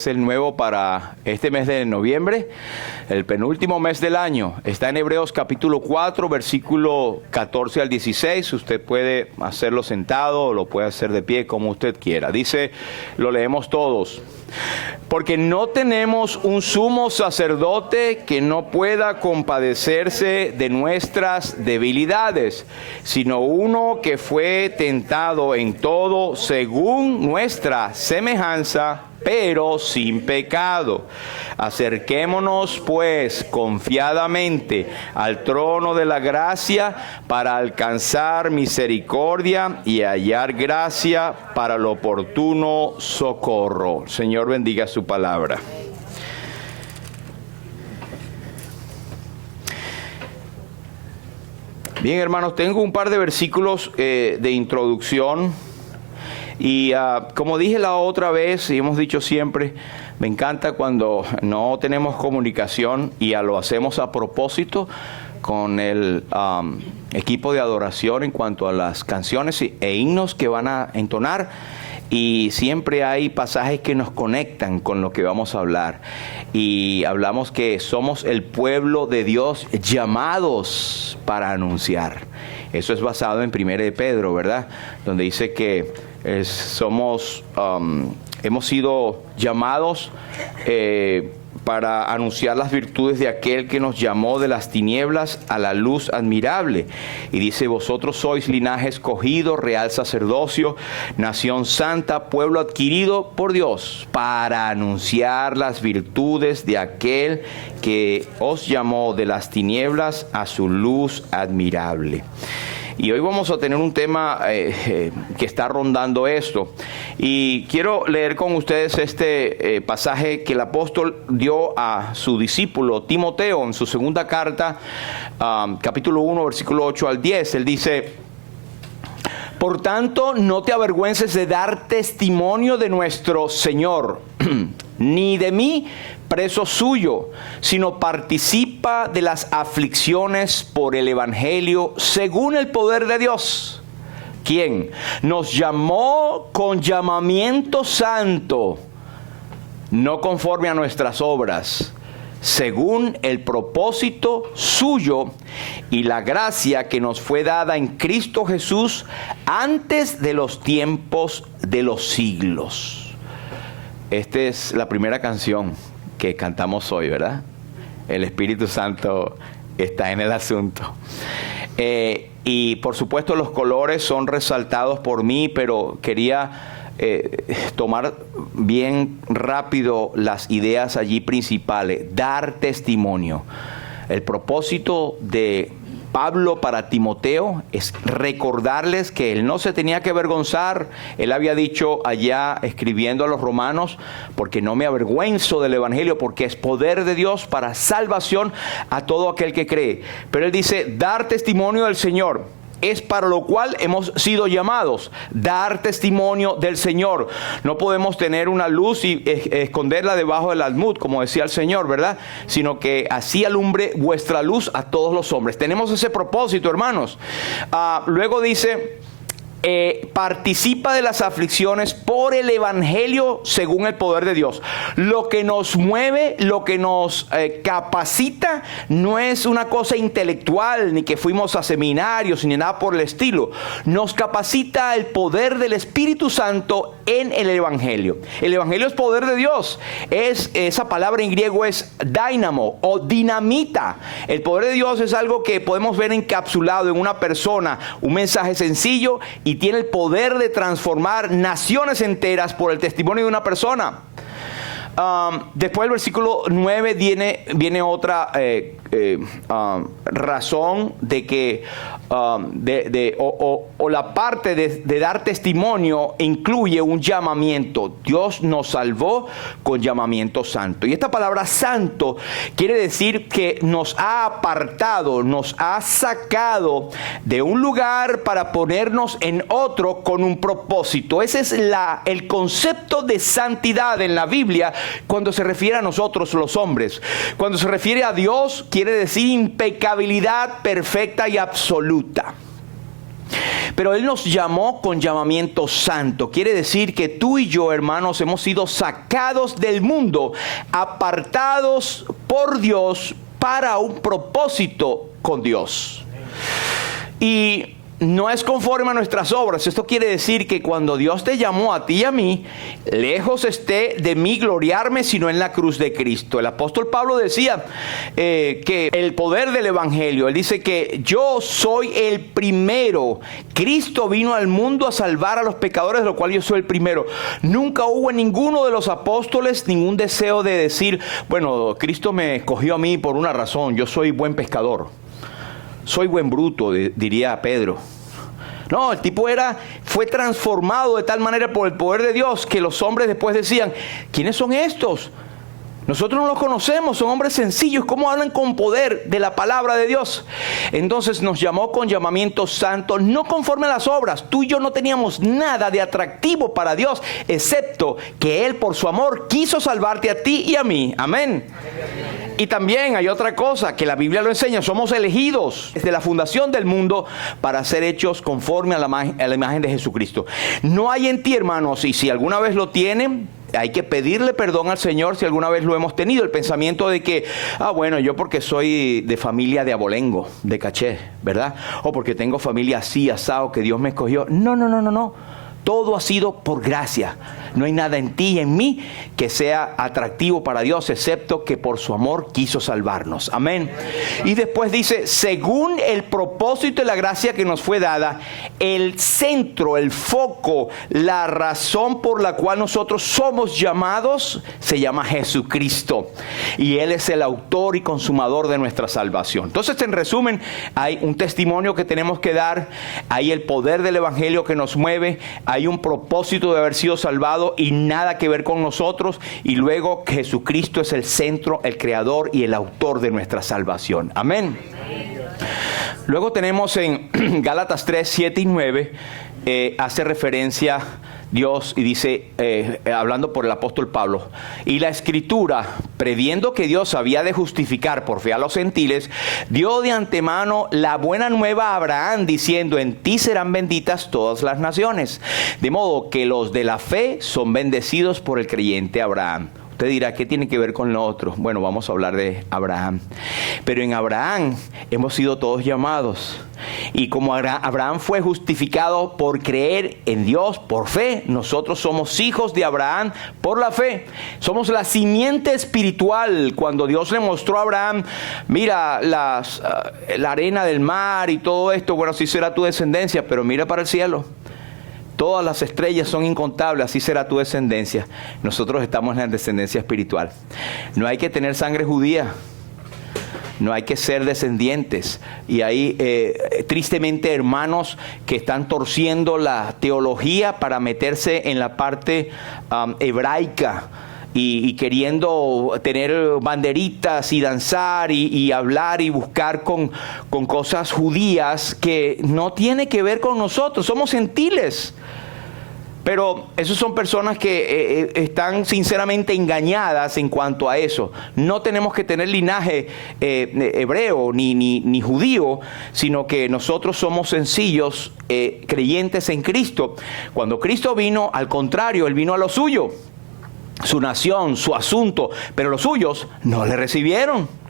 Es el nuevo para este mes de noviembre, el penúltimo mes del año. Está en Hebreos capítulo 4, versículo 14 al 16. Usted puede hacerlo sentado o lo puede hacer de pie, como usted quiera. Dice, lo leemos todos. Porque no tenemos un sumo sacerdote que no pueda compadecerse de nuestras debilidades, sino uno que fue tentado en todo según nuestra semejanza, pero sin pecado. Acerquémonos pues confiadamente al trono de la gracia para alcanzar misericordia y hallar gracia para el oportuno socorro. Señor, bendiga su palabra. Bien, hermanos, tengo un par de versículos de introducción. Y como dije la otra vez, y hemos dicho siempre, me encanta cuando no tenemos comunicación y lo hacemos a propósito con el equipo de adoración en cuanto a las canciones e himnos que van a entonar. Y siempre hay pasajes que nos conectan con lo que vamos a hablar. Y hablamos que somos el pueblo de Dios llamados para anunciar. Eso es basado en 1 de Pedro, ¿verdad? Donde dice que hemos sido llamados para anunciar las virtudes de aquel que nos llamó de las tinieblas a la luz admirable. Y dice, vosotros sois linaje escogido, real sacerdocio, nación santa, pueblo adquirido por Dios, para anunciar las virtudes de aquel que os llamó de las tinieblas a su luz admirable. Y hoy vamos a tener un tema que está rondando esto. Y quiero leer con ustedes este pasaje que el apóstol dio a su discípulo Timoteo en su segunda carta, capítulo 1, versículo 8 al 10. Él dice, por tanto, no te avergüences de dar testimonio de nuestro Señor, ni de mí, preso suyo, sino participa de las aflicciones por el Evangelio según el poder de Dios, quien nos llamó con llamamiento santo, no conforme a nuestras obras, según el propósito suyo y la gracia que nos fue dada en Cristo Jesús antes de los tiempos de los siglos. Esta es la primera canción que cantamos hoy, ¿verdad? El Espíritu Santo está en el asunto. Y por supuesto los colores son resaltados por mí, pero quería tomar bien rápido las ideas allí principales. Dar testimonio. El propósito de Pablo para Timoteo es recordarles que él no se tenía que avergonzar. Él había dicho allá escribiendo a los romanos, porque no me avergüenzo del evangelio, porque es poder de Dios para salvación a todo aquel que cree. Pero él dice, dar testimonio del Señor es para lo cual hemos sido llamados, dar testimonio del Señor. No podemos tener una luz y esconderla debajo del almud, como decía el Señor, ¿verdad? Sino que así alumbre vuestra luz a todos los hombres. Tenemos ese propósito, hermanos. Luego dice, participa de las aflicciones por el Evangelio según el poder de Dios. Lo que nos mueve, lo que nos capacita, no es una cosa intelectual, ni que fuimos a seminarios, ni nada por el estilo. Nos capacita el poder del Espíritu Santo en el Evangelio. El Evangelio es poder de Dios. Esa palabra en griego es dynamo o dinamita. El poder de Dios es algo que podemos ver encapsulado en una persona, un mensaje sencillo, y tiene el poder de transformar naciones enteras por el testimonio de una persona. Después del versículo 9 viene otra razón de que la parte de dar testimonio incluye un llamamiento. Dios nos salvó con llamamiento santo. Y esta palabra santo quiere decir que nos ha apartado, nos ha sacado de un lugar para ponernos en otro con un propósito. Ese es el concepto de santidad en la Biblia cuando se refiere a nosotros los hombres. Cuando se refiere a Dios, quiere decir impecabilidad perfecta y absoluta. Pero Él nos llamó con llamamiento santo. Quiere decir que tú y yo, hermanos, hemos sido sacados del mundo, apartados por Dios para un propósito con Dios. Y no es conforme a nuestras obras. Esto quiere decir que cuando Dios te llamó a ti y a mí, lejos esté de mí gloriarme, sino en la cruz de Cristo. El apóstol Pablo decía que el poder del evangelio, él dice que yo soy el primero. Cristo vino al mundo a salvar a los pecadores, de lo cual yo soy el primero. Nunca hubo en ninguno de los apóstoles ningún deseo de decir, bueno, Cristo me escogió a mí por una razón, yo soy buen pescador. Soy buen bruto, diría Pedro. No, el tipo fue transformado de tal manera por el poder de Dios que los hombres después decían, ¿quiénes son estos? Nosotros no los conocemos, son hombres sencillos, ¿cómo hablan con poder de la palabra de Dios? Entonces nos llamó con llamamiento santo, no conforme a las obras. Tú y yo no teníamos nada de atractivo para Dios, excepto que Él por su amor quiso salvarte a ti y a mí. Amén. Y también hay otra cosa que la Biblia lo enseña, somos elegidos desde la fundación del mundo para ser hechos conforme a la imagen de Jesucristo. No hay en ti, hermanos, y si alguna vez lo tienen, hay que pedirle perdón al Señor si alguna vez lo hemos tenido, el pensamiento de que, bueno, yo porque soy de familia de abolengo, de caché, ¿verdad? O porque tengo familia así, asado, que Dios me escogió. No. Todo ha sido por gracia. No hay nada en ti y en mí que sea atractivo para Dios, excepto que por su amor quiso salvarnos. Amén. Y después dice, según el propósito y la gracia que nos fue dada, el centro, el foco, la razón por la cual nosotros somos llamados, se llama Jesucristo. Y Él es el autor y consumador de nuestra salvación. Entonces, en resumen, hay un testimonio que tenemos que dar, hay el poder del evangelio que nos mueve, hay un propósito de haber sido salvados y nada que ver con nosotros, y luego Jesucristo es el centro, el creador y el autor de nuestra salvación. Amén. Luego tenemos en Gálatas 3, 7 y 9, hace referencia Dios y dice, hablando por el apóstol Pablo, y la escritura, previendo que Dios había de justificar por fe a los gentiles, dio de antemano la buena nueva a Abraham, diciendo, en ti serán benditas todas las naciones. De modo que los de la fe son bendecidos por el creyente Abraham. Usted dirá, ¿qué tiene que ver con lo otro? Bueno, vamos a hablar de Abraham. Pero en Abraham hemos sido todos llamados. Y como Abraham fue justificado por creer en Dios, por fe, nosotros somos hijos de Abraham por la fe. Somos la simiente espiritual. Cuando Dios le mostró a Abraham, mira la arena del mar y todo esto, bueno, así será tu descendencia, pero mira para el cielo. Todas las estrellas son incontables, así será tu descendencia. Nosotros estamos en la descendencia espiritual. No hay que tener sangre judía. No hay que ser descendientes. Y hay tristemente hermanos que están torciendo la teología para meterse en la parte hebraica. Y queriendo tener banderitas y danzar y hablar y buscar con cosas judías que no tiene que ver con nosotros. Somos gentiles. Pero esos son personas que están sinceramente engañadas en cuanto a eso. No tenemos que tener linaje hebreo ni judío, sino que nosotros somos sencillos creyentes en Cristo. Cuando Cristo vino, al contrario, Él vino a lo suyo, su nación, su asunto, pero los suyos no le recibieron.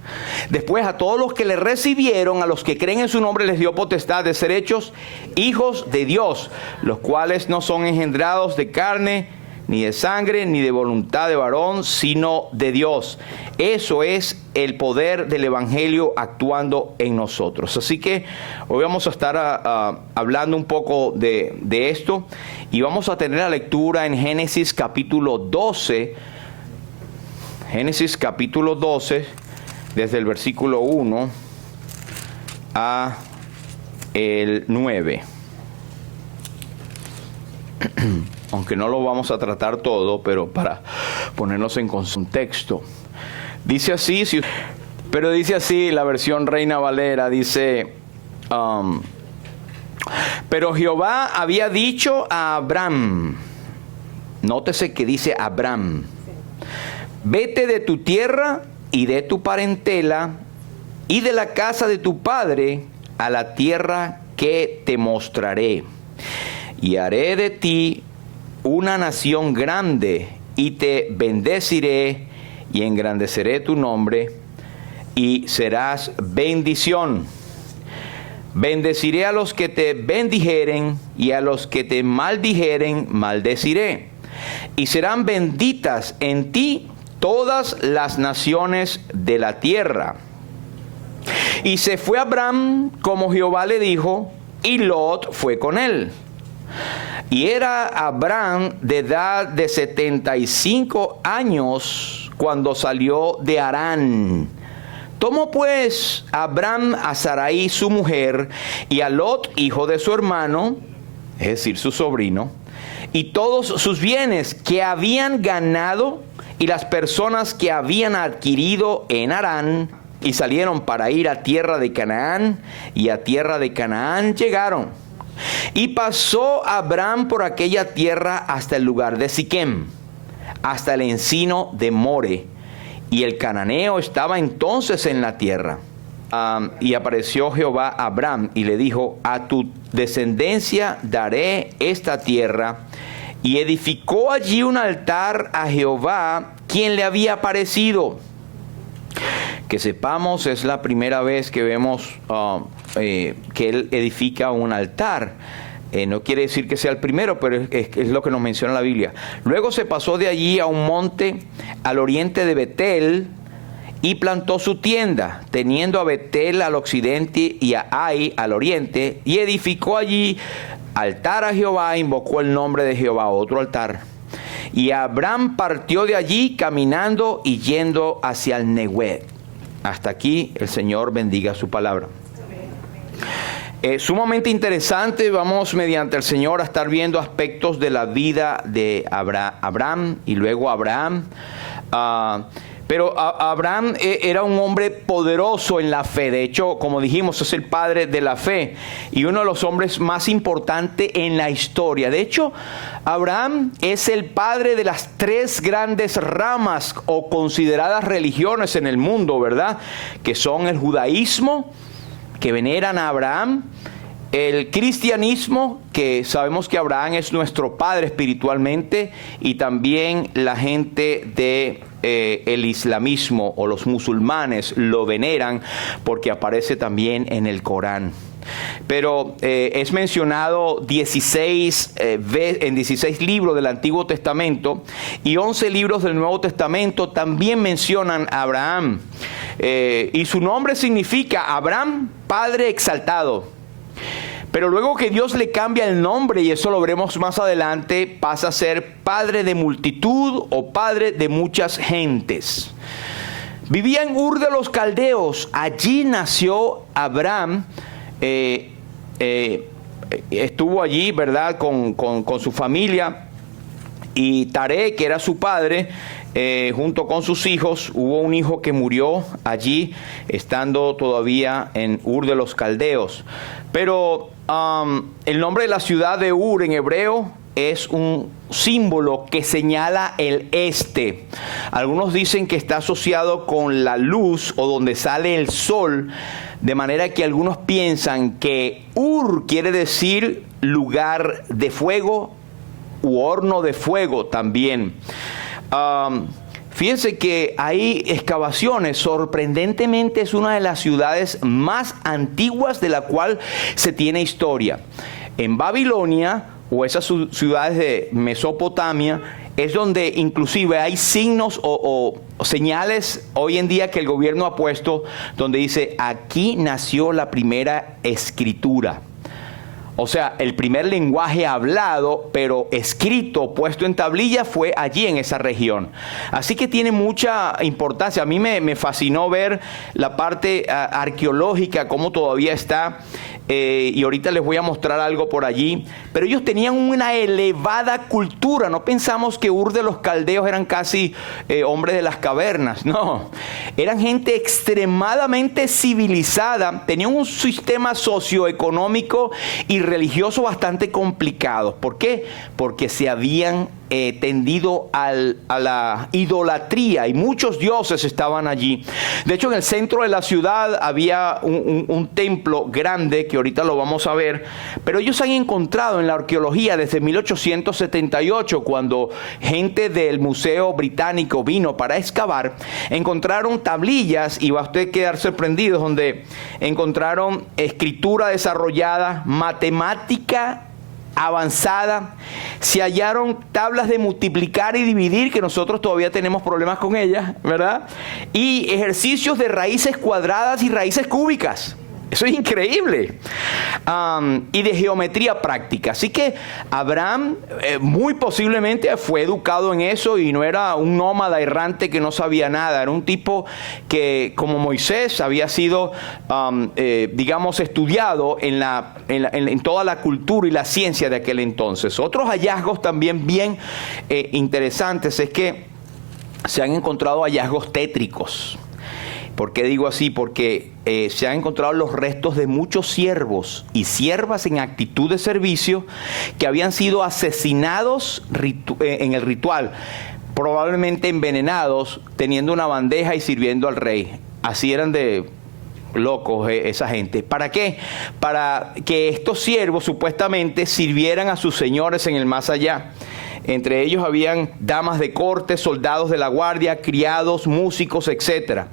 Después a todos los que le recibieron, a los que creen en su nombre, les dio potestad de ser hechos hijos de Dios, los cuales no son engendrados de carne, ni de sangre, ni de voluntad de varón, sino de Dios. Eso es el poder del evangelio actuando en nosotros. Así que hoy vamos a estar hablando un poco de esto, y vamos a tener la lectura en Génesis capítulo 12. Génesis capítulo 12, desde el versículo 1 a el 9. Aunque no lo vamos a tratar todo, pero para ponernos en contexto. Dice así, pero dice así la versión Reina Valera, dice, pero Jehová había dicho a Abraham, nótese que dice Abraham, vete de tu tierra y de tu parentela y de la casa de tu padre a la tierra que te mostraré. Y haré de ti una nación grande, y te bendeciré, y engrandeceré tu nombre, y serás bendición. Bendeciré a los que te bendijeren, y a los que te maldijeren maldeciré. Y serán benditas en ti todas las naciones de la tierra. Y se fue Abram como Jehová le dijo, y Lot fue con él. Y era Abram de edad de 75 años cuando salió de Harán. Tomó pues Abram a Sarai su mujer, y a Lot hijo de su hermano, es decir, su sobrino, y todos sus bienes que habían ganado, y las personas que habían adquirido en Harán, y salieron para ir a tierra de Canaán, y a tierra de Canaán llegaron. Y pasó Abram por aquella tierra hasta el lugar de Siquem, hasta el encino de More, y el cananeo estaba entonces en la tierra. Y apareció Jehová a Abram y le dijo, a tu descendencia daré esta tierra. Y edificó allí un altar a Jehová, quien le había aparecido. Que sepamos, es la primera vez que vemos que él edifica un altar. No quiere decir que sea el primero, pero es lo que nos menciona la Biblia. Luego se pasó de allí a un monte al oriente de Betel y plantó su tienda, teniendo a Betel al occidente y a Ai al oriente, y edificó allí altar a Jehová, invocó el nombre de Jehová, otro altar. Y Abram partió de allí caminando y yendo hacia el Neguev. Hasta aquí el Señor bendiga su palabra. Sumamente interesante, vamos mediante el Señor a estar viendo aspectos de la vida de Abram y luego Abraham. Pero Abraham era un hombre poderoso en la fe. De hecho, como dijimos, es el padre de la fe y uno de los hombres más importantes en la historia. De hecho, Abraham es el padre de las tres grandes ramas o consideradas religiones en el mundo, ¿verdad? Que son el judaísmo, que veneran a Abraham, el cristianismo, que sabemos que Abraham es nuestro padre espiritualmente, y también la gente de el islamismo o los musulmanes lo veneran porque aparece también en el Corán. Pero es mencionado 16 en 16 libros del Antiguo Testamento, y 11 libros del Nuevo Testamento también mencionan a Abraham. Y su nombre significa Abraham, Padre Exaltado. Pero luego que Dios le cambia el nombre, y eso lo veremos más adelante, pasa a ser Padre de multitud o Padre de muchas gentes. Vivía en Ur de los Caldeos, allí nació Abraham. Estuvo allí, ¿verdad?, con su familia, y Taré, que era su padre, junto con sus hijos. Hubo un hijo que murió allí, estando todavía en Ur de los Caldeos. Pero el nombre de la ciudad de Ur en hebreo es un símbolo que señala el este. Algunos dicen que está asociado con la luz o donde sale el sol, de manera que algunos piensan que Ur quiere decir lugar de fuego u horno de fuego también. Fíjense que hay excavaciones, sorprendentemente es una de las ciudades más antiguas de la cual se tiene historia. En Babilonia, o esas ciudades de Mesopotamia, es donde inclusive hay signos o señales hoy en día que el gobierno ha puesto, donde dice, aquí nació la primera escritura. O sea, el primer lenguaje hablado, pero escrito, puesto en tablilla, fue allí en esa región. Así que tiene mucha importancia. A mí me fascinó ver la parte arqueológica, cómo todavía está. Y ahorita les voy a mostrar algo por allí. Pero ellos tenían una elevada cultura. No pensamos que Ur de los Caldeos eran casi hombres de las cavernas. No, eran gente extremadamente civilizada. Tenían un sistema socioeconómico y religiosos bastante complicados. ¿Por qué? Porque se habían tendido a la idolatría y muchos dioses estaban allí. De hecho, en el centro de la ciudad había un templo grande, que ahorita lo vamos a ver, pero ellos han encontrado en la arqueología desde 1878, cuando gente del Museo Británico vino para excavar, encontraron tablillas, y va a usted quedar sorprendido, donde encontraron escritura desarrollada, matemática avanzada, se hallaron tablas de multiplicar y dividir, que nosotros todavía tenemos problemas con ellas, ¿verdad? Y ejercicios de raíces cuadradas y raíces cúbicas. Eso es increíble. Y de geometría práctica. Así que Abraham muy posiblemente fue educado en eso y no era un nómada errante que no sabía nada. Era un tipo que, como Moisés, había sido, digamos, estudiado en toda la cultura y la ciencia de aquel entonces. Otros hallazgos también bien interesantes es que se han encontrado hallazgos tétricos. ¿Por qué digo así? Porque se han encontrado los restos de muchos siervos y siervas en actitud de servicio que habían sido asesinados en el ritual, probablemente envenenados, teniendo una bandeja y sirviendo al rey. Así eran de locos esa gente. ¿Para qué? Para que estos siervos supuestamente sirvieran a sus señores en el más allá. Entre ellos habían damas de corte, soldados de la guardia, criados, músicos, etc.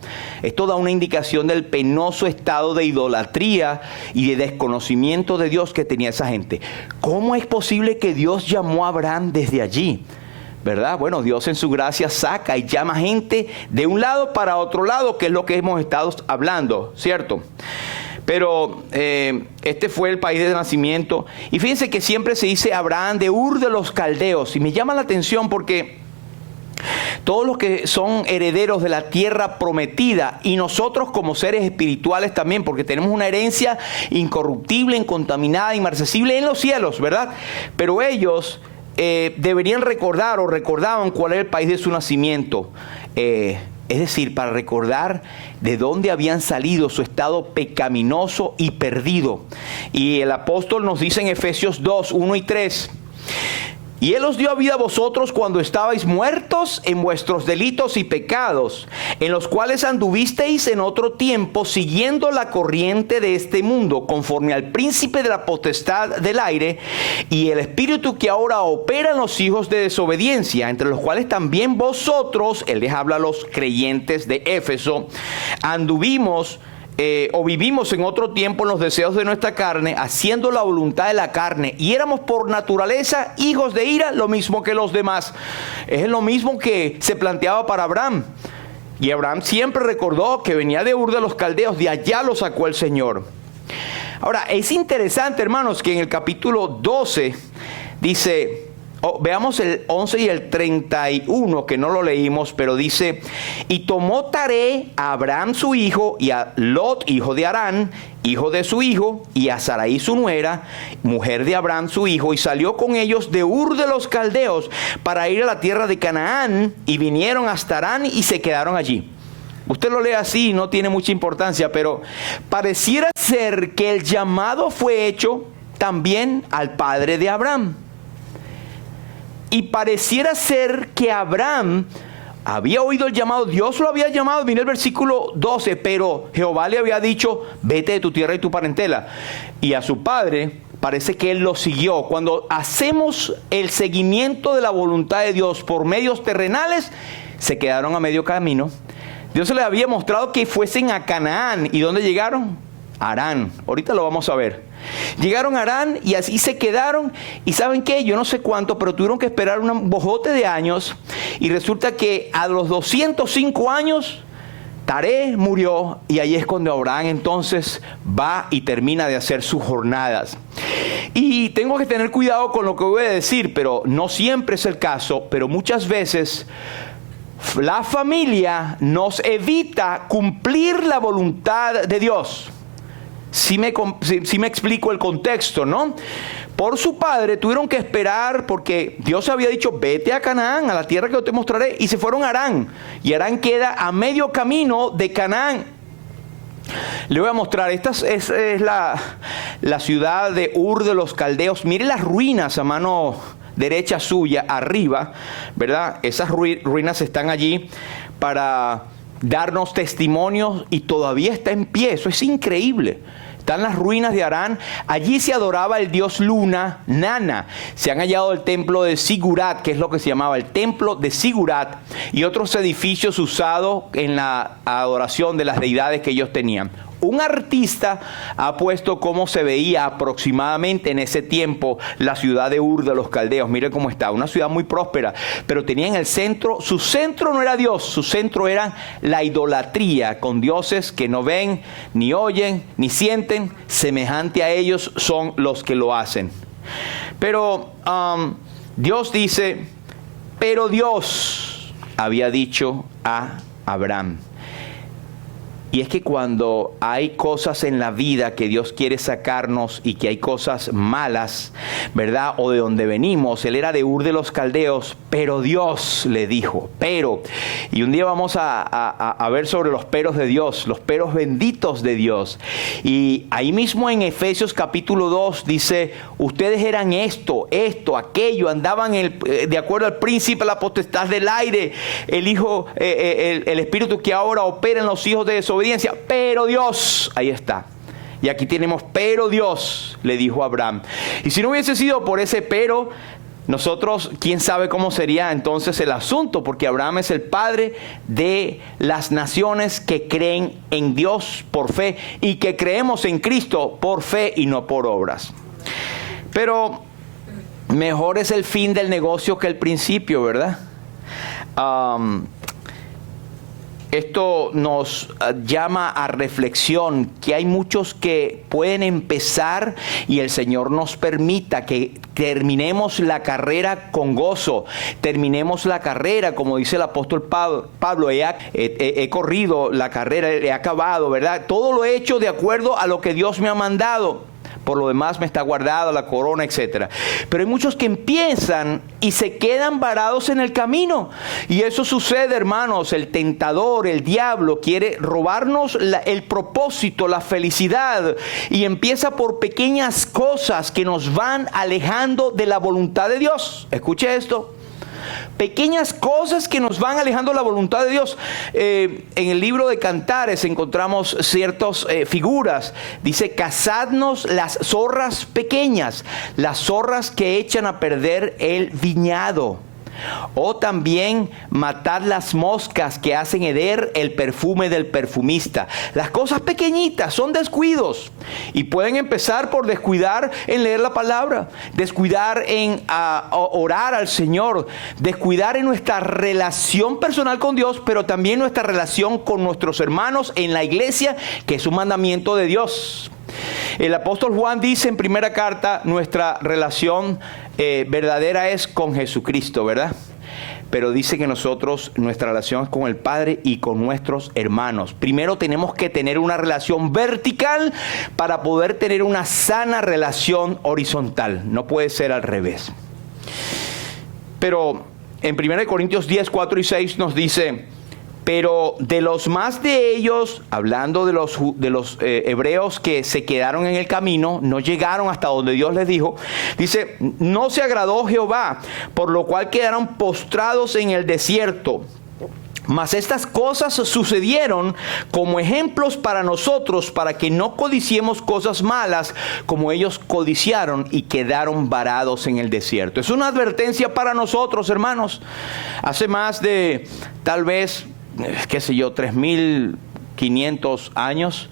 Esto da una indicación del penoso estado de idolatría y de desconocimiento de Dios que tenía esa gente. ¿Cómo es posible que Dios llamó a Abraham desde allí? ¿Verdad? Bueno, Dios en su gracia saca y llama gente de un lado para otro lado, que es lo que hemos estado hablando, ¿cierto? Pero este fue el país de nacimiento. Y fíjense que siempre se dice Abraham de Ur de los Caldeos. Y me llama la atención porque todos los que son herederos de la tierra prometida, y nosotros como seres espirituales también, porque tenemos una herencia incorruptible, incontaminada, inmarcesible en los cielos, ¿verdad? Pero ellos deberían recordar o recordaban cuál era el país de su nacimiento. Es decir, para recordar de dónde habían salido, su estado pecaminoso y perdido. Y el apóstol nos dice en Efesios 2, 1 y 3... Y Él os dio vida a vosotros cuando estabais muertos en vuestros delitos y pecados, en los cuales anduvisteis en otro tiempo, siguiendo la corriente de este mundo, conforme al príncipe de la potestad del aire, y el espíritu que ahora opera en los hijos de desobediencia, entre los cuales también vosotros, Él les habla a los creyentes de Éfeso, anduvimos o vivimos en otro tiempo en los deseos de nuestra carne, haciendo la voluntad de la carne, y éramos por naturaleza hijos de ira, lo mismo que los demás. Es lo mismo que se planteaba para Abraham. Y Abraham siempre recordó que venía de Ur de los Caldeos, de allá lo sacó el Señor. Ahora, es interesante, hermanos, que en el capítulo 12 dice... veamos el 11 y el 31, que no lo leímos, pero dice: y tomó Taré a Abraham su hijo, y a Lot, hijo de Harán, hijo de su hijo, y a Sarai su nuera, mujer de Abraham su hijo, y salió con ellos de Ur de los Caldeos para ir a la tierra de Canaán, y vinieron hasta Harán y se quedaron allí. Usted lo lee así, no tiene mucha importancia, pero pareciera ser que el llamado fue hecho también al padre de Abraham. Y pareciera ser que Abraham había oído el llamado, Dios lo había llamado, viene el versículo 12, pero Jehová le había dicho: vete de tu tierra y tu parentela. Y a su padre parece que él lo siguió. Cuando hacemos el seguimiento de la voluntad de Dios por medios terrenales, se quedaron a medio camino. Dios les había mostrado que fuesen a Canaán. ¿Y dónde llegaron? Harán. Ahorita lo vamos a ver. Llegaron a Harán y así se quedaron. Y ¿saben qué? Yo no sé cuánto, pero tuvieron que esperar un bojote de años. Y resulta que a los 205 años, Taré murió. Y ahí es cuando Abraham entonces va y termina de hacer sus jornadas. Y tengo que tener cuidado con lo que voy a decir, pero no siempre es el caso. Pero muchas veces la familia nos evita cumplir la voluntad de Dios. Si me explico el contexto, ¿no? Por su padre tuvieron que esperar, porque Dios había dicho: vete a Canaán, a la tierra que yo te mostraré, y se fueron a Harán. Y Harán queda a medio camino de Canaán. Le voy a mostrar, esta es la ciudad de Ur de los Caldeos. Mire las ruinas a mano derecha suya, arriba, ¿verdad? Esas ruinas están allí para darnos testimonios y todavía está en pie. Eso es increíble. Están las ruinas de Harán. Allí se adoraba el dios Luna, Nana. Se han hallado el templo de Sigurat, que es lo que se llamaba el templo de Sigurat, y otros edificios usados en la adoración de las deidades que ellos tenían. Un artista ha puesto cómo se veía aproximadamente en ese tiempo la ciudad de Ur de los Caldeos. Mire cómo está, una ciudad muy próspera, pero tenía en el centro, su centro no era Dios, su centro era la idolatría, con dioses que no ven, ni oyen, ni sienten, semejante a ellos son los que lo hacen. Pero Dios dice, pero Dios había dicho a Abraham. Y es que cuando hay cosas en la vida que Dios quiere sacarnos y que hay cosas malas, ¿verdad? O de donde venimos, él era de Ur de los Caldeos, pero Dios le dijo, pero. Y un día vamos a ver sobre los peros de Dios, los peros benditos de Dios. Y ahí mismo en Efesios capítulo 2 dice, ustedes eran esto, aquello, andaban de acuerdo al príncipe, la potestad del aire, el hijo, el espíritu que ahora opera en los hijos de desobediencia, pero Dios, ahí está. Y aquí tenemos, pero Dios, le dijo a Abraham. Y si no hubiese sido por ese pero, nosotros, quién sabe cómo sería entonces el asunto, porque Abraham es el padre de las naciones que creen en Dios por fe y que creemos en Cristo por fe y no por obras. Pero mejor es el fin del negocio que el principio, ¿verdad? Esto nos llama a reflexión, que hay muchos que pueden empezar y el Señor nos permita que terminemos la carrera con gozo, terminemos la carrera, como dice el apóstol Pablo, he corrido la carrera, he acabado, ¿verdad? Todo lo he hecho de acuerdo a lo que Dios me ha mandado. Por lo demás me está guardada la corona, etc. Pero hay muchos que empiezan y se quedan varados en el camino. Y eso sucede, hermanos. El tentador, el diablo, quiere robarnos el propósito, la felicidad. Y empieza por pequeñas cosas que nos van alejando de la voluntad de Dios. Escuche esto. Pequeñas cosas que nos van alejando la voluntad de Dios. En el libro de Cantares encontramos ciertas figuras. Dice, cazadnos las zorras pequeñas, las zorras que echan a perder el viñado. O también matad las moscas que hacen heder el perfume del perfumista. Las cosas pequeñitas son descuidos y pueden empezar por descuidar en leer la palabra, descuidar en orar al Señor, descuidar en nuestra relación personal con Dios, pero también nuestra relación con nuestros hermanos en la iglesia, que es un mandamiento de Dios. El apóstol Juan dice en primera carta, nuestra relación verdadera es con Jesucristo, ¿verdad? Pero dice que nosotros, nuestra relación es con el Padre y con nuestros hermanos. Primero tenemos que tener una relación vertical para poder tener una sana relación horizontal. No puede ser al revés. Pero en 1 Corintios 10, 4 y 6 nos dice, pero de los más de ellos, hablando de los hebreos que se quedaron en el camino, no llegaron hasta donde Dios les dijo, dice, no se agradó Jehová, por lo cual quedaron postrados en el desierto. Mas estas cosas sucedieron como ejemplos para nosotros, para que no codiciemos cosas malas como ellos codiciaron y quedaron varados en el desierto. Es una advertencia para nosotros, hermanos. Hace más de, tal vez, 3.500 años,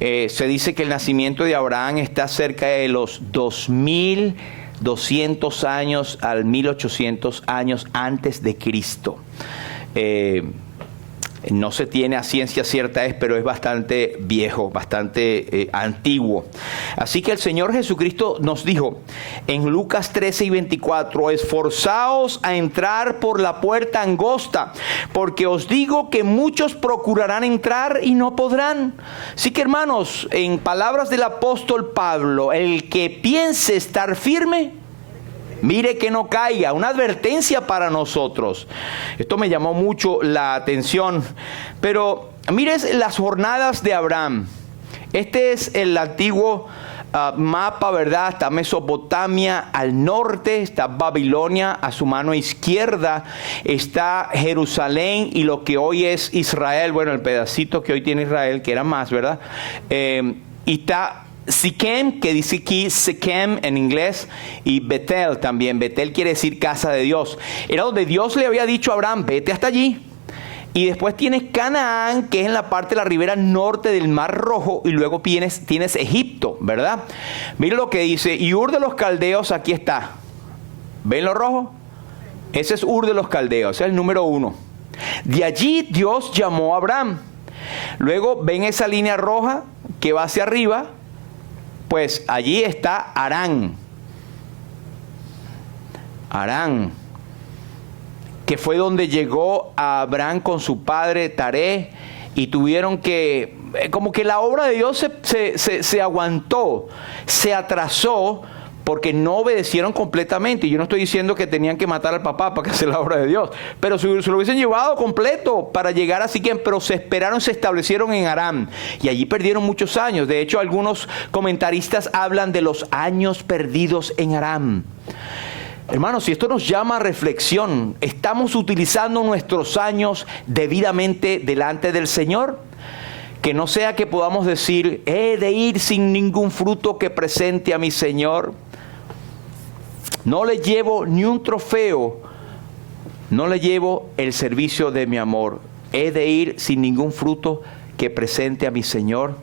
se dice que el nacimiento de Abraham está cerca de los 2.200 años al 1.800 años antes de Cristo. No se tiene a ciencia cierta, pero es bastante viejo, bastante antiguo. Así que el Señor Jesucristo nos dijo en Lucas 13 y 24, esforzaos a entrar por la puerta angosta, porque os digo que muchos procurarán entrar y no podrán. Así que, hermanos, en palabras del apóstol Pablo, el que piense estar firme, Mire que no caiga, una advertencia para nosotros. Esto me llamó mucho la atención. Pero mire las jornadas de Abraham. Este es el antiguo mapa, ¿verdad? Está Mesopotamia al norte, está Babilonia a su mano izquierda, está Jerusalén y lo que hoy es Israel, bueno, el pedacito que hoy tiene Israel, que era más, ¿verdad? Y está Siquem, que dice aquí Siquem en inglés, y Betel también. Betel quiere decir casa de Dios. Era donde Dios le había dicho a Abraham, vete hasta allí. Y después tienes Canaán, que es en la parte de la ribera norte del Mar Rojo, y luego tienes Egipto, ¿verdad? Mira lo que dice, y Ur de los Caldeos aquí está. ¿Ven lo rojo? Ese es Ur de los Caldeos, es el número 1. De allí Dios llamó a Abraham. Luego ven esa línea roja que va hacia arriba, pues allí está Harán. Harán, que fue donde llegó a Abraham con su padre Taré, y tuvieron que, como que la obra de Dios se aguantó, se atrasó, porque no obedecieron completamente. Y yo no estoy diciendo que tenían que matar al papá para que hacer la obra de Dios, pero se lo hubiesen llevado completo para llegar a Siquem, pero se esperaron, se establecieron en Aram, y allí perdieron muchos años. De hecho, algunos comentaristas hablan de los años perdidos en Aram. Hermanos, si esto nos llama a reflexión, ¿estamos utilizando nuestros años debidamente delante del Señor? Que no sea que podamos decir, he de ir sin ningún fruto que presente a mi Señor. No le llevo ni un trofeo, no le llevo el servicio de mi amor. He de ir sin ningún fruto que presente a mi Señor.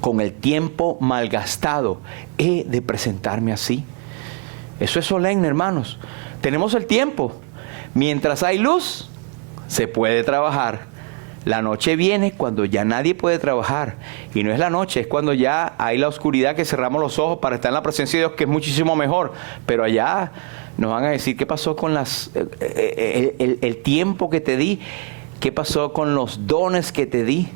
Con el tiempo malgastado, he de presentarme así. Eso es solemne, hermanos. Tenemos el tiempo. Mientras hay luz, se puede trabajar. La noche viene cuando ya nadie puede trabajar. Y no es la noche, es cuando ya hay la oscuridad, que cerramos los ojos para estar en la presencia de Dios, que es muchísimo mejor. Pero allá nos van a decir, ¿qué pasó con el tiempo que te di? ¿Qué pasó con los dones que te di?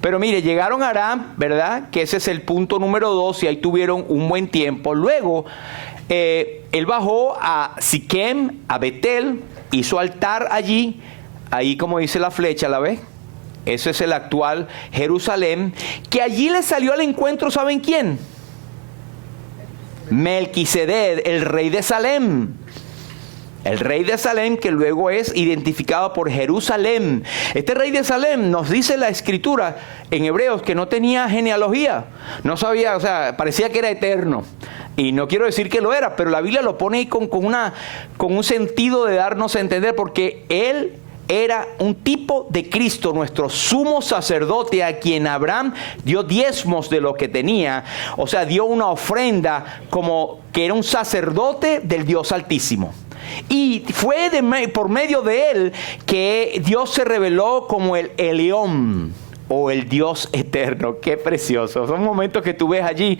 Pero mire, llegaron a Aram, ¿verdad? Que ese es el punto número 2, y ahí tuvieron un buen tiempo. Luego, él bajó a Siquem, a Betel, hizo altar allí. Ahí, como dice la flecha, ¿la ves? Ese es el actual Jerusalén, que allí le salió al encuentro, ¿saben quién? Melquisedec, el rey de Salem. El rey de Salem, que luego es identificado por Jerusalén. Este rey de Salem, nos dice la escritura en Hebreos, que no tenía genealogía. No sabía, o sea, parecía que era eterno. Y no quiero decir que lo era, pero la Biblia lo pone ahí con un sentido de darnos a entender, porque él era un tipo de Cristo, nuestro sumo sacerdote, a quien Abraham dio diezmos de lo que tenía. O sea, dio una ofrenda como que era un sacerdote del Dios Altísimo. Y fue por medio de él que Dios se reveló como el Elión, o el Dios eterno. Qué precioso, son momentos que tú ves allí.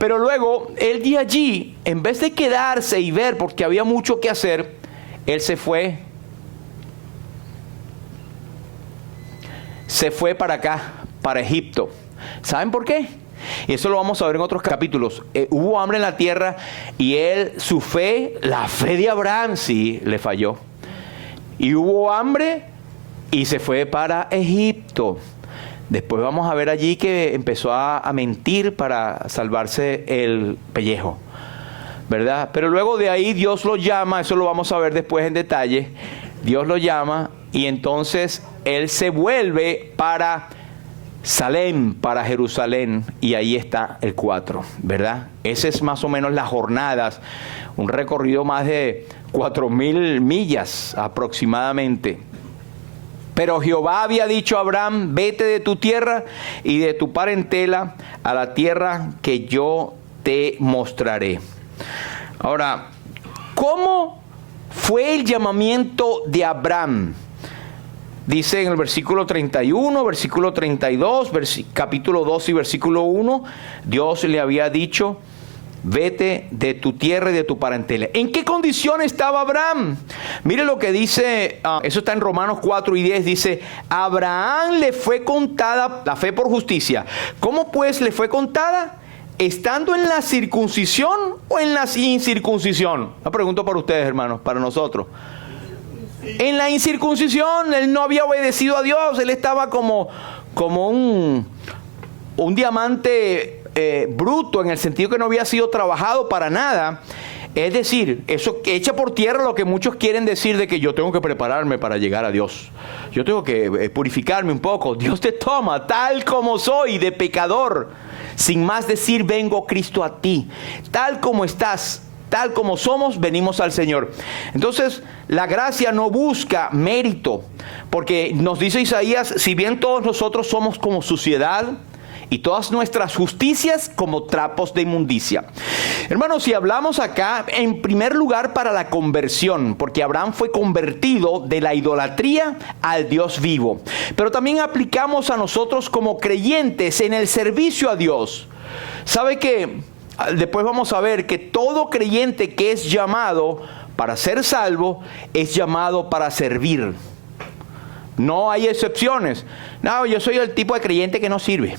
Pero luego, él de allí, en vez de quedarse y ver, porque había mucho que hacer, él se fue para acá, para Egipto. ¿Saben por qué? Y eso lo vamos a ver en otros capítulos. Hubo hambre en la tierra, y su fe, la fe de Abraham, sí, le falló. Y hubo hambre, y se fue para Egipto. Después vamos a ver allí que empezó a mentir para salvarse el pellejo, ¿verdad? Pero luego de ahí Dios lo llama, eso lo vamos a ver después en detalle. Dios lo llama, y entonces él se vuelve para Salem, para Jerusalén, y ahí está el 4, ¿verdad? Ese es más o menos las jornadas, un recorrido más de 4,000 millas aproximadamente. Pero Jehová había dicho a Abraham, vete de tu tierra y de tu parentela a la tierra que yo te mostraré. Ahora, ¿cómo fue el llamamiento de Abraham? Dice en el versículo 31, versículo 32, capítulo 2 y versículo 1, Dios le había dicho, vete de tu tierra y de tu parentela. ¿En qué condición estaba Abraham? Mire lo que dice, eso está en Romanos 4 y 10, dice, a Abraham le fue contada la fe por justicia. ¿Cómo pues le fue contada? ¿estando en la circuncisión o en la incircuncisión? La pregunto para ustedes, hermanos, para nosotros. En la incircuncisión, él no había obedecido a Dios, él estaba como un diamante bruto, en el sentido que no había sido trabajado para nada. Es decir, eso echa por tierra lo que muchos quieren decir de que yo tengo que prepararme para llegar a Dios. Yo tengo que purificarme un poco. Dios te toma tal como soy, de pecador. Sin más decir, vengo Cristo a ti. Tal como estás, tal como somos, venimos al Señor. Entonces, la gracia no busca mérito. Porque nos dice Isaías, si bien todos nosotros somos como suciedad, y todas nuestras justicias como trapos de inmundicia. Hermanos, si hablamos acá, en primer lugar para la conversión, porque Abraham fue convertido de la idolatría al Dios vivo. Pero también aplicamos a nosotros como creyentes en el servicio a Dios. ¿Sabe qué? Después vamos a ver que todo creyente que es llamado para ser salvo, es llamado para servir. No hay excepciones. No, yo soy el tipo de creyente que no sirve.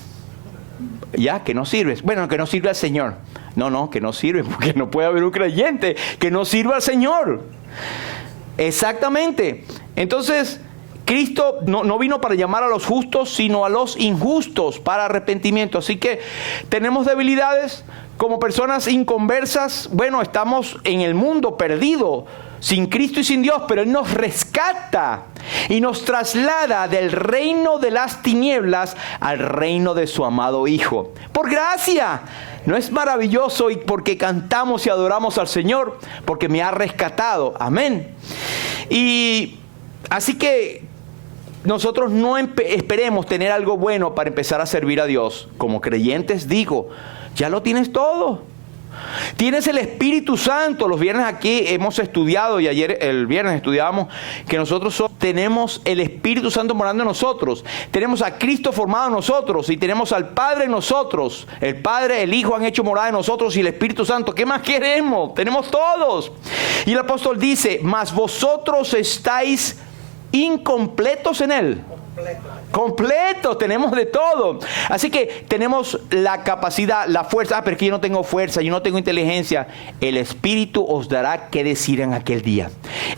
Ya, que no sirves. Bueno, que no sirve al Señor. No, que no sirve, porque no puede haber un creyente que no sirva al Señor. Exactamente. Entonces, Cristo no vino para llamar a los justos, sino a los injustos para arrepentimiento. Así que tenemos debilidades como personas inconversas. Bueno, estamos en el mundo perdido, sin Cristo y sin Dios, pero Él nos rescata y nos traslada del reino de las tinieblas al reino de su amado Hijo. Por gracia. ¿No es maravilloso? Y porque cantamos y adoramos al Señor, porque me ha rescatado. Amén. Y así que nosotros no esperemos tener algo bueno para empezar a servir a Dios. Como creyentes digo, ya lo tienes todo. Tienes el Espíritu Santo. Los viernes aquí hemos estudiado, y ayer el viernes estudiábamos que nosotros tenemos el Espíritu Santo morando en nosotros. Tenemos a Cristo formado en nosotros y tenemos al Padre en nosotros. El Padre, el Hijo han hecho morada en nosotros y el Espíritu Santo. ¿Qué más queremos? Tenemos todos. Y el apóstol dice, mas vosotros estáis incompletos en Él. Completos, tenemos de todo. Así que tenemos la capacidad, la fuerza. Pero es que yo no tengo fuerza, yo no tengo inteligencia. El Espíritu os dará qué decir en aquel día.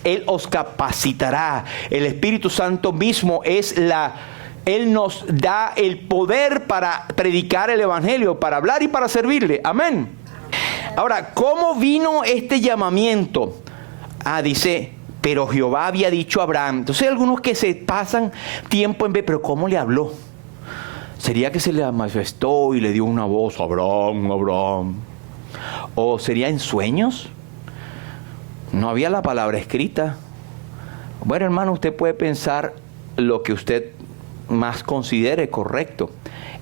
Él os capacitará. El Espíritu Santo mismo Él nos da el poder para predicar el Evangelio, para hablar y para servirle. Amén. Ahora, ¿cómo vino este llamamiento? Dice, pero Jehová había dicho a Abraham. Entonces hay algunos que se pasan tiempo en ver, pero ¿cómo le habló? ¿Sería que se le manifestó y le dio una voz, Abraham, Abraham? ¿O sería en sueños? No había la palabra escrita. Bueno, hermano, usted puede pensar lo que usted más considere correcto.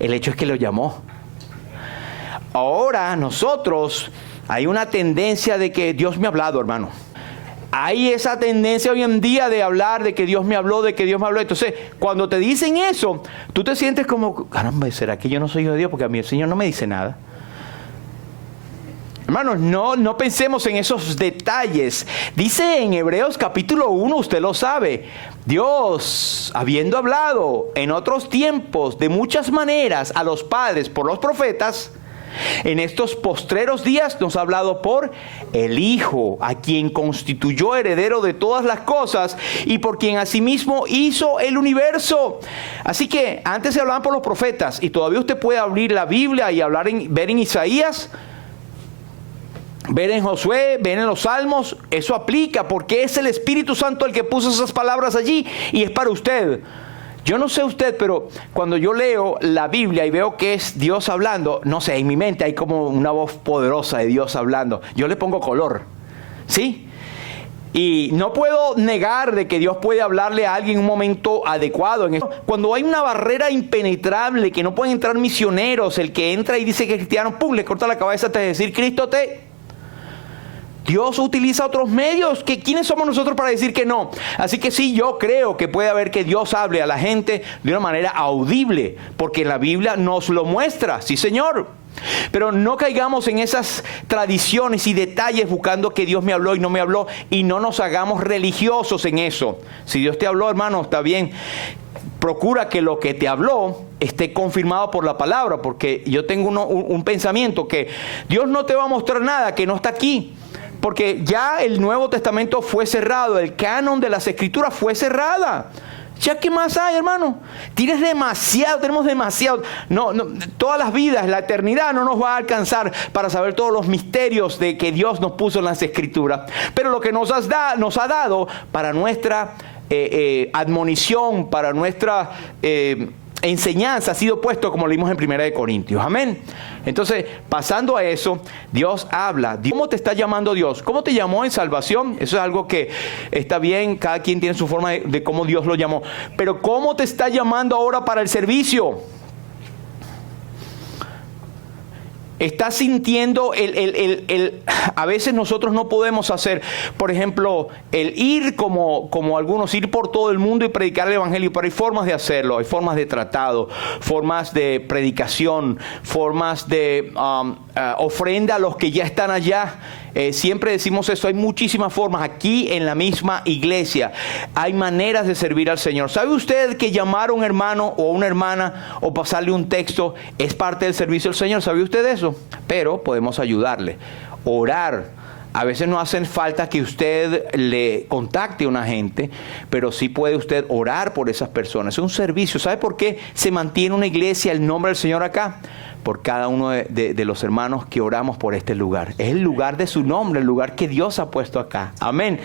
El hecho es que lo llamó. Ahora nosotros, hay una tendencia de que Dios me ha hablado, hermano. Hay esa tendencia hoy en día de hablar de que Dios me habló, de que Dios me habló. Entonces, cuando te dicen eso, tú te sientes como, caramba, ¿será que yo no soy hijo de Dios? Porque a mí el Señor no me dice nada. Hermanos, no pensemos en esos detalles. Dice en Hebreos capítulo 1, usted lo sabe, Dios, habiendo hablado en otros tiempos de muchas maneras a los padres por los profetas, en estos postreros días nos ha hablado por el Hijo, a quien constituyó heredero de todas las cosas y por quien asimismo hizo el universo. Así que antes se hablaban por los profetas y todavía usted puede abrir la Biblia y ver en Isaías, ver en Josué, ver en los Salmos. Eso aplica porque es el Espíritu Santo el que puso esas palabras allí y es para usted. Yo no sé usted, pero cuando yo leo la Biblia y veo que es Dios hablando, no sé, en mi mente hay como una voz poderosa de Dios hablando. Yo le pongo color, ¿sí? Y no puedo negar de que Dios puede hablarle a alguien en un momento adecuado. Cuando hay una barrera impenetrable, que no pueden entrar misioneros, el que entra y dice que es cristiano, ¡pum!, le corta la cabeza hasta decir, Cristo Dios utiliza otros medios. ¿Quiénes somos nosotros para decir que no? Así que sí, yo creo que puede haber que Dios hable a la gente de una manera audible, porque la Biblia nos lo muestra. Sí, Señor. Pero no caigamos en esas tradiciones y detalles buscando que Dios me habló y no me habló, y no nos hagamos religiosos en eso. Si Dios te habló, hermano, está bien. procura que lo que te habló esté confirmado por la palabra, porque yo tengo un pensamiento que Dios no te va a mostrar nada que no está aquí, porque ya el Nuevo Testamento fue cerrado, el canon de las Escrituras fue cerrada. ¿Ya qué más hay, hermano? Tienes demasiado, tenemos demasiado. No, todas las vidas, la eternidad no nos va a alcanzar para saber todos los misterios de que Dios nos puso en las Escrituras. Pero lo que nos ha dado para nuestra admonición, para nuestra enseñanza, ha sido puesto, como leímos en 1 Corintios. Amén. Entonces, pasando a eso, Dios habla. ¿Cómo te está llamando Dios? ¿Cómo te llamó en salvación? Eso es algo que está bien, cada quien tiene su forma de cómo Dios lo llamó. Pero ¿cómo te está llamando ahora para el servicio? ¿Estás sintiendo a veces nosotros no podemos hacer, por ejemplo, el ir como algunos, ir por todo el mundo y predicar el evangelio? Pero hay formas de hacerlo, hay formas de tratado, formas de predicación, formas de ofrenda a los que ya están allá. Siempre decimos eso, hay muchísimas formas. Aquí en la misma iglesia hay maneras de servir al Señor. ¿Sabe usted que llamar a un hermano o a una hermana o pasarle un texto es parte del servicio del Señor? ¿Sabe usted eso? Pero podemos ayudarle. Orar. A veces no hace falta que usted le contacte a una gente, pero sí puede usted orar por esas personas. Es un servicio. ¿Sabe por qué se mantiene una iglesia, el nombre del Señor acá? Por cada uno de los hermanos que oramos por este lugar. Es el lugar de su nombre, el lugar que Dios ha puesto acá. Amén.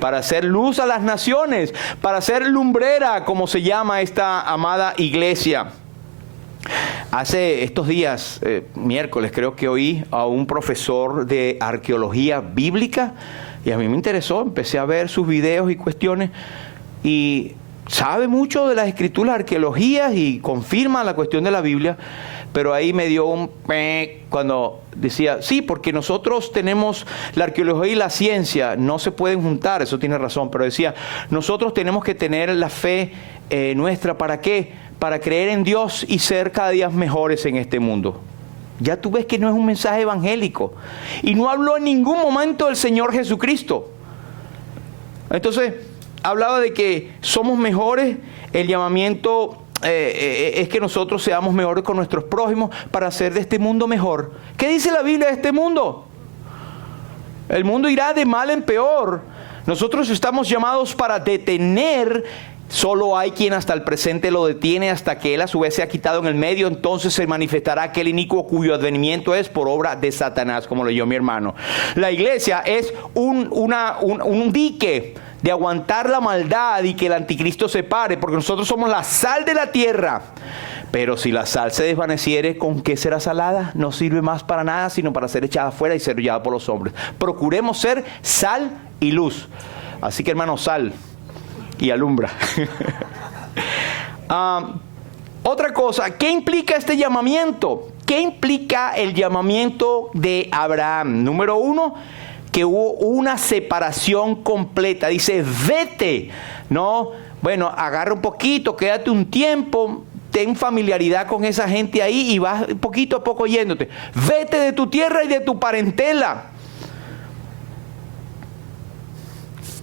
Para hacer luz a las naciones, para ser lumbrera, como se llama esta amada iglesia. Hace estos días, miércoles, creo que oí a un profesor de arqueología bíblica y a mí me interesó, empecé a ver sus videos y cuestiones y sabe mucho de las escrituras, arqueologías y confirma la cuestión de la Biblia. Pero ahí me dio un cuando decía, sí, porque nosotros tenemos la arqueología y la ciencia, no se pueden juntar, eso tiene razón, pero decía, nosotros tenemos que tener la fe nuestra, ¿para qué? Para creer en Dios y ser cada día mejores en este mundo. Ya tú ves que no es un mensaje evangélico. Y no habló en ningún momento del Señor Jesucristo. Entonces, hablaba de que somos mejores, el llamamiento es que nosotros seamos mejores con nuestros prójimos para hacer de este mundo mejor. ¿Qué dice la Biblia de este mundo? El mundo irá de mal en peor. Nosotros estamos llamados para detener. Solo hay quien hasta el presente lo detiene hasta que él a su vez se ha quitado en el medio. Entonces se manifestará aquel inicuo cuyo advenimiento es por obra de Satanás, como leyó mi hermano. La iglesia es un dique de aguantar la maldad y que el anticristo se pare, porque nosotros somos la sal de la tierra. Pero si la sal se desvaneciere, ¿con qué será salada? No sirve más para nada, sino para ser echada afuera y ser hollada por los hombres. Procuremos ser sal y luz. Así que, hermano, sal y alumbra. Otra cosa, ¿qué implica este llamamiento? ¿Qué implica el llamamiento de Abraham? Número 1, que hubo una separación completa. Dice, vete, ¿no? Bueno, agarra un poquito, quédate un tiempo, ten familiaridad con esa gente ahí y vas poquito a poco yéndote. Vete de tu tierra y de tu parentela.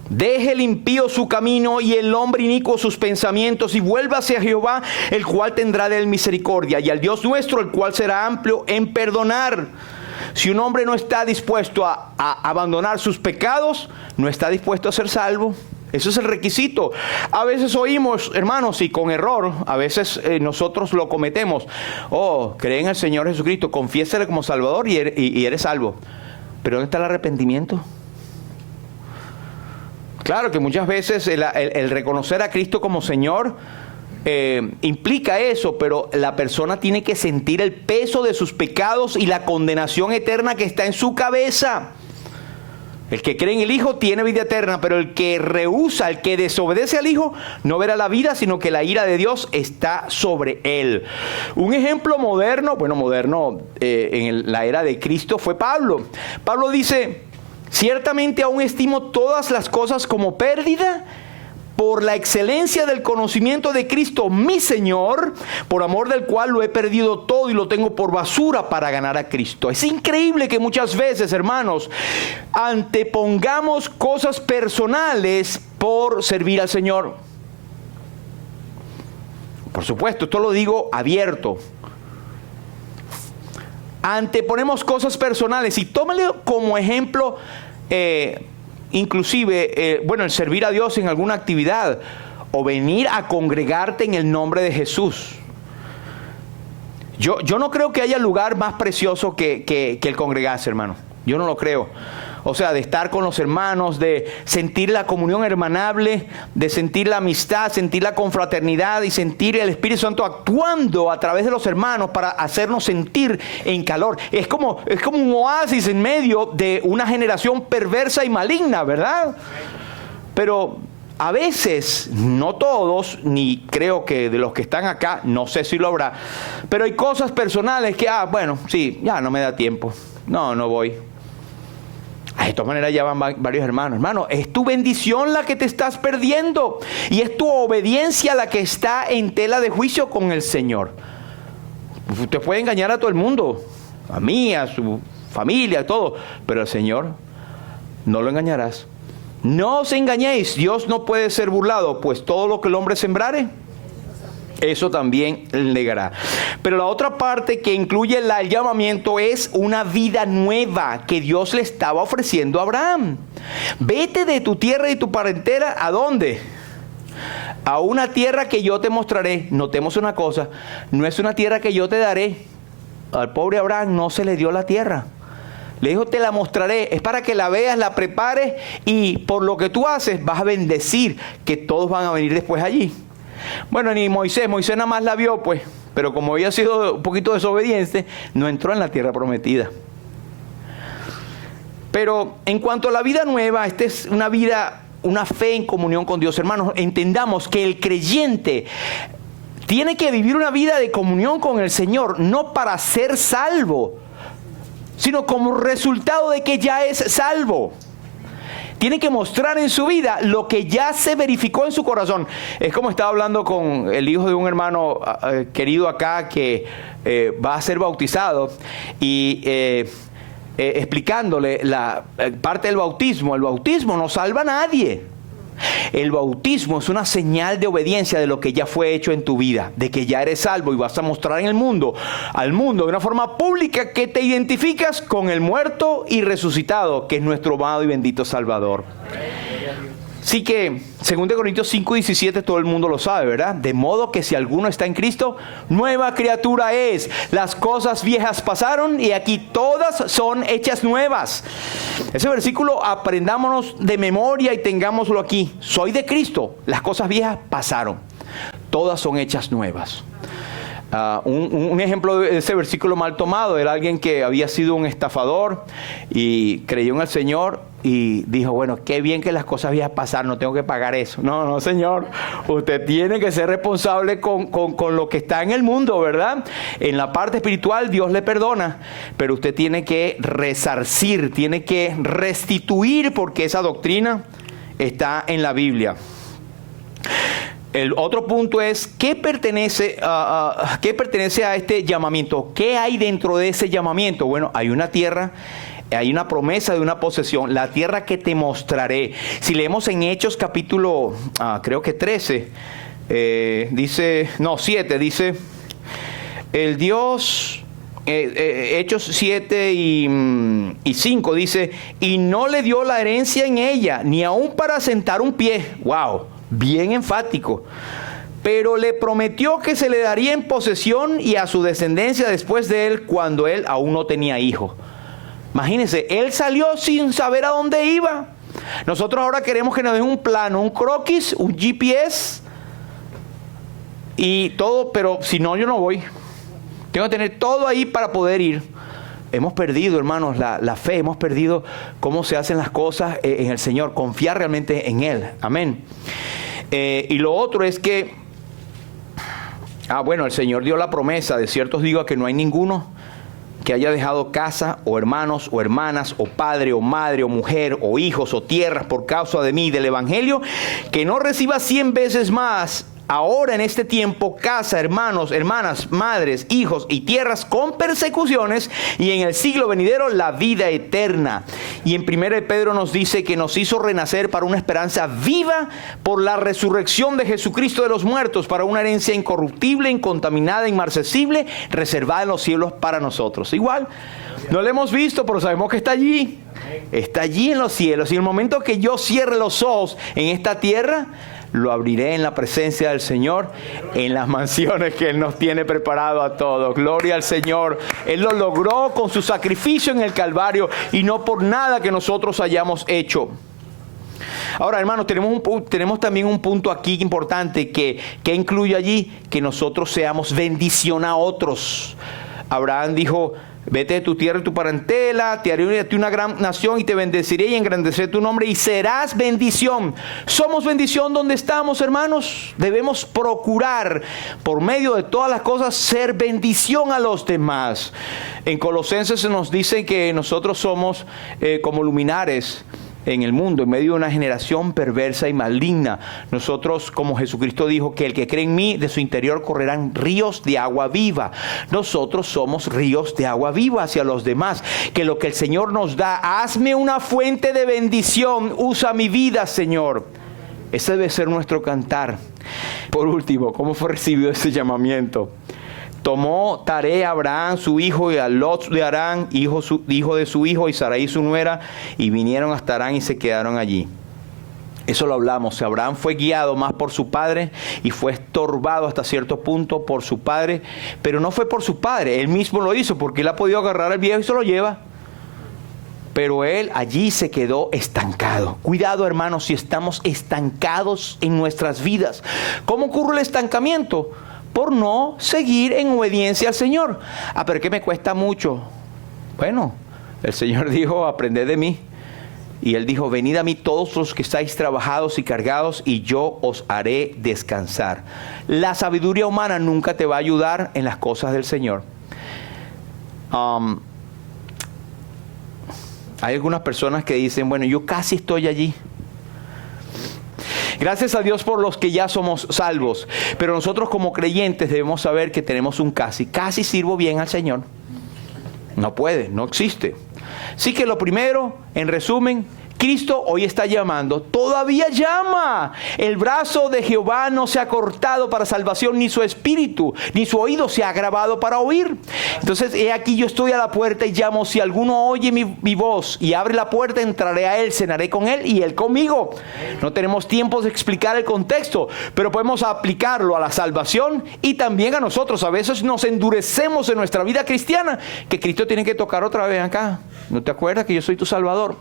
Deje el impío su camino y el hombre inicuo sus pensamientos y vuélvase a Jehová, el cual tendrá de él misericordia, y al Dios nuestro, el cual será amplio en perdonar. Si un hombre no está dispuesto a abandonar sus pecados, no está dispuesto a ser salvo. Eso es el requisito. A veces oímos, hermanos, y con error, a veces nosotros lo cometemos. Oh, cree en el Señor Jesucristo, confiésale como Salvador y eres salvo. Pero ¿dónde está el arrepentimiento? Claro que muchas veces el reconocer a Cristo como Señor implica eso, pero la persona tiene que sentir el peso de sus pecados y la condenación eterna que está en su cabeza. El que cree en el Hijo tiene vida eterna, pero el que rehúsa, el que desobedece al Hijo, no verá la vida, sino que la ira de Dios está sobre él. Un ejemplo moderno, en la era de Cristo fue Pablo. Pablo dice, ciertamente aún estimo todas las cosas como pérdida por la excelencia del conocimiento de Cristo, mi Señor, por amor del cual lo he perdido todo y lo tengo por basura para ganar a Cristo. Es increíble que muchas veces, hermanos, antepongamos cosas personales por servir al Señor. por supuesto, esto lo digo abierto. Anteponemos cosas personales y tómale como ejemplo, inclusive, el servir a Dios en alguna actividad o venir a congregarte en el nombre de Jesús. Yo no creo que haya lugar más precioso que el congregarse, hermano. Yo no lo creo. O sea, de estar con los hermanos, de sentir la comunión hermanable, de sentir la amistad, sentir la confraternidad y sentir el Espíritu Santo actuando a través de los hermanos para hacernos sentir en calor. Es como un oasis en medio de una generación perversa y maligna, ¿verdad? Pero a veces, no todos, ni creo que de los que están acá, no sé si lo habrá, pero hay cosas personales que, sí, ya no me da tiempo. No voy. De todas maneras ya van varios hermanos. Hermano, es tu bendición la que te estás perdiendo. Y es tu obediencia la que está en tela de juicio con el Señor. Usted puede engañar a todo el mundo. A mí, a su familia, a todo. Pero al Señor no lo engañarás. No os engañéis. Dios no puede ser burlado. Pues todo lo que el hombre sembrare, eso también negará. Pero la otra parte que incluye el llamamiento es una vida nueva que Dios le estaba ofreciendo a Abraham. Vete de tu tierra y tu parentela, ¿a dónde? A una tierra que yo te mostraré. Notemos una cosa, no es una tierra que yo te daré. Al pobre Abraham no se le dio la tierra. Le dijo, te la mostraré, es para que la veas, la prepares y por lo que tú haces vas a bendecir que todos van a venir después allí. Bueno, ni Moisés nada más la vio, pues, pero como había sido un poquito desobediente, no entró en la tierra prometida. Pero en cuanto a la vida nueva, esta es una fe en comunión con Dios. Hermanos, entendamos que el creyente tiene que vivir una vida de comunión con el Señor, no para ser salvo, sino como resultado de que ya es salvo. Tiene que mostrar en su vida lo que ya se verificó en su corazón. Es como estaba hablando con el hijo de un hermano querido acá que va a ser bautizado y explicándole la parte del bautismo. El bautismo no salva a nadie. El bautismo es una señal de obediencia de lo que ya fue hecho en tu vida, de que ya eres salvo y vas a mostrar en el mundo, al mundo de una forma pública que te identificas con el muerto y resucitado, que es nuestro amado y bendito Salvador. Así que, 2 Corintios 5:17, todo el mundo lo sabe, ¿verdad? De modo que si alguno está en Cristo, nueva criatura es. Las cosas viejas pasaron y aquí todas son hechas nuevas. Ese versículo aprendámonos de memoria y tengámoslo aquí. Soy de Cristo, las cosas viejas pasaron. Todas son hechas nuevas. Un ejemplo de ese versículo mal tomado era alguien que había sido un estafador y creyó en el Señor y dijo, bueno, qué bien que las cosas viejas pasaron, no tengo que pagar eso. No, Señor, usted tiene que ser responsable con lo que está en el mundo, ¿verdad? En la parte espiritual Dios le perdona, pero usted tiene que resarcir, tiene que restituir, porque esa doctrina está en la Biblia. El otro punto es, ¿qué pertenece a este llamamiento? ¿Qué hay dentro de ese llamamiento? Bueno, hay una tierra, hay una promesa de una posesión, la tierra que te mostraré. Si leemos en Hechos capítulo, creo que 13, 7, dice, el Dios, Hechos 7 y 5, dice, y no le dio la herencia en ella, ni aún para sentar un pie. ¡Wow! Bien enfático, pero le prometió que se le daría en posesión y a su descendencia después de él cuando él aún no tenía hijo. Imagínense, él salió sin saber a dónde iba. Nosotros ahora queremos que nos den un plano, un croquis, un GPS y todo, pero si no, yo no voy. Tengo que tener todo ahí para poder ir. Hemos perdido, hermanos, la fe, hemos perdido cómo se hacen las cosas en el Señor, confiar realmente en Él. Amén. Y lo otro es que, el Señor dio la promesa, de cierto os digo que no hay ninguno que haya dejado casa, o hermanos, o hermanas, o padre, o madre, o mujer, o hijos, o tierras, por causa de mí, del Evangelio, que no reciba 100 veces más ahora en este tiempo casa, hermanos, hermanas, madres, hijos y tierras con persecuciones, y en el siglo venidero la vida eterna. Y en 1 Pedro nos dice que nos hizo renacer para una esperanza viva por la resurrección de Jesucristo de los muertos, para una herencia incorruptible, incontaminada, inmarcesible, reservada en los cielos para nosotros. Igual, no lo hemos visto, pero sabemos que está allí. Está allí en los cielos. Y en el momento que yo cierre los ojos en esta tierra, lo abriré en la presencia del Señor, en las mansiones que Él nos tiene preparado a todos. Gloria al Señor. Él lo logró con su sacrificio en el Calvario y no por nada que nosotros hayamos hecho. Ahora, hermanos, tenemos también un punto aquí importante que incluye allí que nosotros seamos bendición a otros. Abraham dijo: vete de tu tierra y tu parentela, te haré una gran nación y te bendeciré y engrandeceré tu nombre y serás bendición. Somos bendición donde estamos, hermanos. Debemos procurar, por medio de todas las cosas, ser bendición a los demás. En Colosenses se nos dice que nosotros somos como luminares en el mundo, en medio de una generación perversa y maligna. Nosotros, como Jesucristo dijo, que el que cree en mí, de su interior correrán ríos de agua viva. Nosotros somos ríos de agua viva hacia los demás. Que lo que el Señor nos da, hazme una fuente de bendición, usa mi vida, Señor. Ese debe ser nuestro cantar. Por último, ¿cómo fue recibido ese llamamiento? Tomó Taré a Abraham su hijo y a Lot de Harán, hijo de su hijo, y Sarai su nuera, y vinieron hasta Harán y se quedaron allí. Eso lo hablamos. Abraham fue guiado más por su padre y fue estorbado hasta cierto punto por su padre, pero no fue por su padre, él mismo lo hizo porque él ha podido agarrar al viejo y se lo lleva. Pero él allí se quedó estancado. Cuidado, hermanos, si estamos estancados en nuestras vidas. ¿Cómo ocurre el estancamiento? Por no seguir en obediencia al Señor. Pero que me cuesta mucho. Bueno, el Señor dijo: aprended de mí. Y Él dijo: venid a mí todos los que estáis trabajados y cargados, y yo os haré descansar. La sabiduría humana nunca te va a ayudar en las cosas del Señor. Hay algunas personas que dicen: bueno, yo casi estoy allí. Gracias a Dios por los que ya somos salvos. Pero nosotros como creyentes debemos saber que tenemos un casi. Casi sirvo bien al Señor. No puede, no existe. Así que lo primero, en resumen, Cristo hoy está llamando, todavía llama. El brazo de Jehová no se ha cortado para salvación, ni su espíritu, ni su oído se ha agravado para oír. Entonces, he aquí yo estoy a la puerta y llamo. Si alguno oye mi voz y abre la puerta, entraré a él, cenaré con él y él conmigo. No tenemos tiempo de explicar el contexto, pero podemos aplicarlo a la salvación y también a nosotros. A veces nos endurecemos en nuestra vida cristiana, que Cristo tiene que tocar otra vez acá. ¿No te acuerdas que yo soy tu Salvador?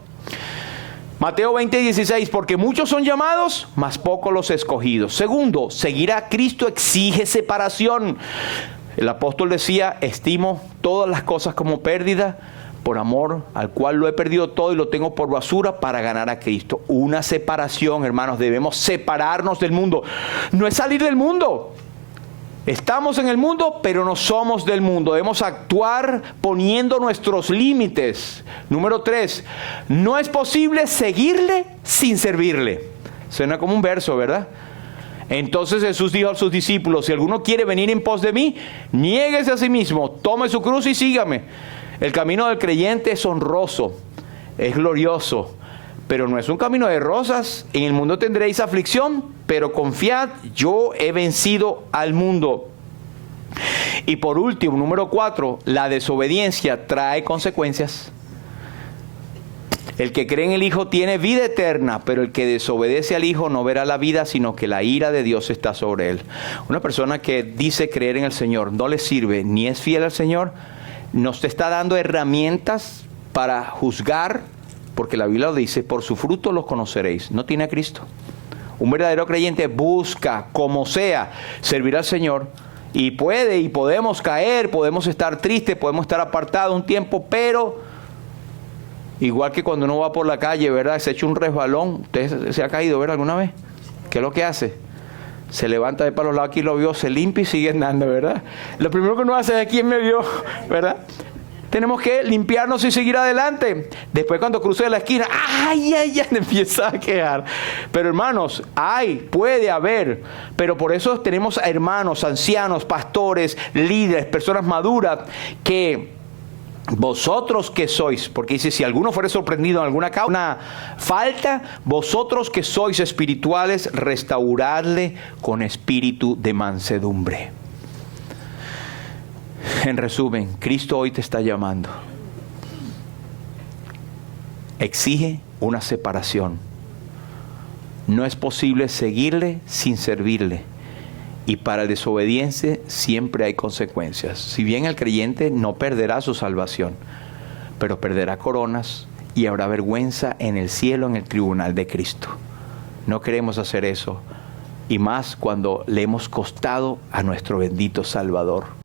Mateo 20:16, porque muchos son llamados, mas pocos los escogidos. Segundo, seguir a Cristo exige separación. El apóstol decía: estimo todas las cosas como pérdida por amor al cual lo he perdido todo y lo tengo por basura para ganar a Cristo. Una separación, hermanos, debemos separarnos del mundo. No es salir del mundo. Estamos en el mundo, pero no somos del mundo. Debemos actuar poniendo nuestros límites. Número 3, no es posible seguirle sin servirle. Suena como un verso, ¿verdad? Entonces Jesús dijo a sus discípulos: si alguno quiere venir en pos de mí, niéguese a sí mismo, tome su cruz y sígame. El camino del creyente es honroso, es glorioso, pero no es un camino de rosas. En el mundo tendréis aflicción, pero confiad, yo he vencido al mundo. Y por último, número 4, la desobediencia trae consecuencias. El que cree en el Hijo tiene vida eterna, pero el que desobedece al Hijo no verá la vida, sino que la ira de Dios está sobre él. Una persona que dice creer en el Señor, no le sirve ni es fiel al Señor, nos está dando herramientas para juzgar, porque la Biblia lo dice: por su fruto los conoceréis. No tiene a Cristo. Un verdadero creyente busca, como sea, servir al Señor, y podemos caer, podemos estar tristes, podemos estar apartados un tiempo, pero igual que cuando uno va por la calle, ¿verdad? Se echa un resbalón. ¿Usted se ha caído, ¿verdad? ¿Alguna vez? ¿Qué es lo que hace? Se levanta de para los lados, aquí lo vio, se limpia y sigue andando, ¿verdad? Lo primero que uno hace es: ¿quién me vio? ¿Verdad? Tenemos que limpiarnos y seguir adelante. Después cuando cruce la esquina, ¡ay, ay, ay! Empieza a quejar. Pero hermanos, puede haber. Pero por eso tenemos a hermanos, ancianos, pastores, líderes, personas maduras que... Vosotros que sois, porque dice, si alguno fuere sorprendido en alguna causa, una falta, vosotros que sois espirituales, restauradle con espíritu de mansedumbre. En resumen, Cristo hoy te está llamando. Exige una separación. No es posible seguirle sin servirle. Y para el desobediente siempre hay consecuencias. Si bien el creyente no perderá su salvación, pero perderá coronas y habrá vergüenza en el cielo, en el tribunal de Cristo. No queremos hacer eso, y más cuando le hemos costado a nuestro bendito Salvador.